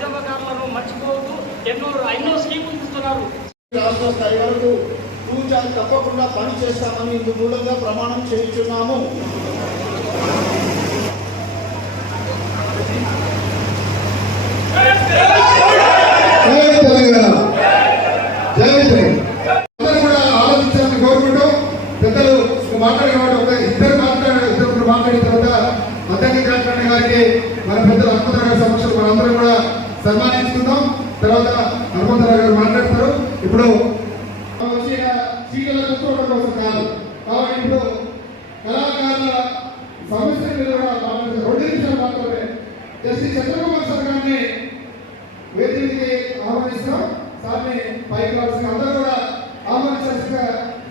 కళాకారులను మర్చిపోవద్దు. ఎన్నో ఎన్నో స్కీములు ఇస్తున్నారు. రాష్ట్ర స్థాయి వరకు తూచా తప్పకుండా పని చేస్తామని ఇందు మూలంగా ప్రమాణం చేయించున్నాము. పెద్దలు మాట్లాడిన ఒక ఇద్దరు మాట్లాడే ఇద్దరు మాట్లాడిన తర్వాత మద్దతు గారికి మన పెద్దలు హనుమంతరావు గారి సమక్షంలో మనందరం కూడా సన్మానించుకుందాం తర్వాత హనుమంతరావు గారు మాట్లాడతారు. ఇప్పుడు వచ్చిన సీట్ల కూర్చోవడం కోసం కాదు. కాబట్టి ఇప్పుడు కళాకారుల సమస్యల మీద కూడా మాట్లాడుతారు రెండు నిమిషాలు మాత్రమే. జస్టిస్ చంద్రబాబు సార్ గారిని వేదికకి ఆహ్వానిస్తాం సార్ని పైకి రావాల్సిన అందరూ కూడా ఆహ్వానించాల్సిన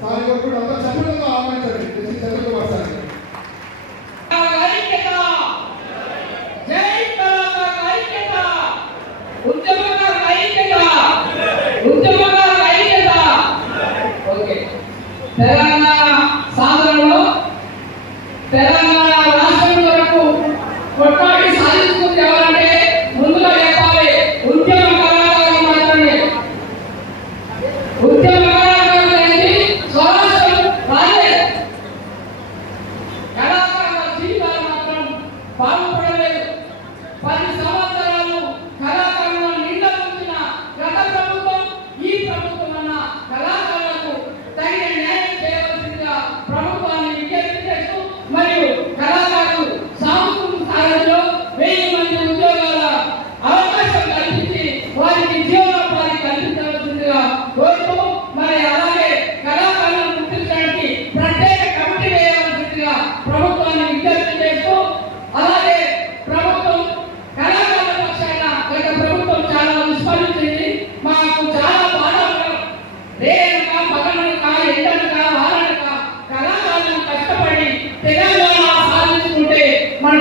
సార్ కూడా అందరూ చప్పట్లతో ఆహ్వానించండి జస్టిస్ చంద్రకుమార్ సార్ ఐక్యత జై తెలంగాణ ఐక్యత ఉద్యమకారుల ఐక్యత ఉద్యమకారుల ఐక్యత ఓకే తెలంగాణ సాధనలో తెలంగాణ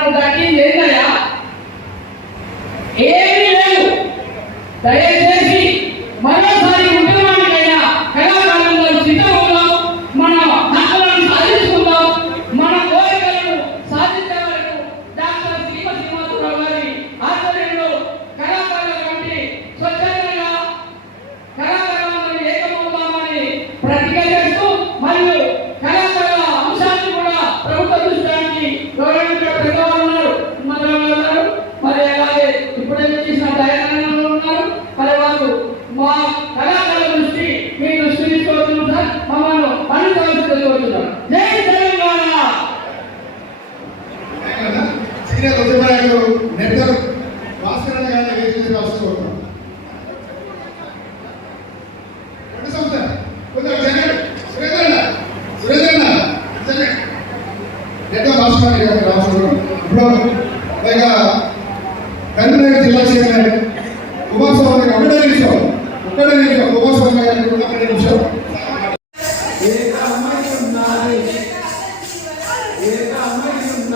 మనకు దక్కింది ఏంటయ్యా ఏమీ లేదు దయచేసి అనుకోవాల్సి జై తెలంగాణ! సీనియర్ భాస్కర్ గారిని రాసుకోవడం రెండు సంవత్సరాలు. కొంచెం జరగండి సురేంద్ర అన్న సురేంద్ర అన్న భాస్కర్ గారిని రాసుకోవడం ఇప్పుడు పైగా కరీంనగర్ జిల్లా చైర్మన్ కుమారస్వామి గారికి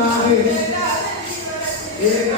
శివరాత్రి ఏక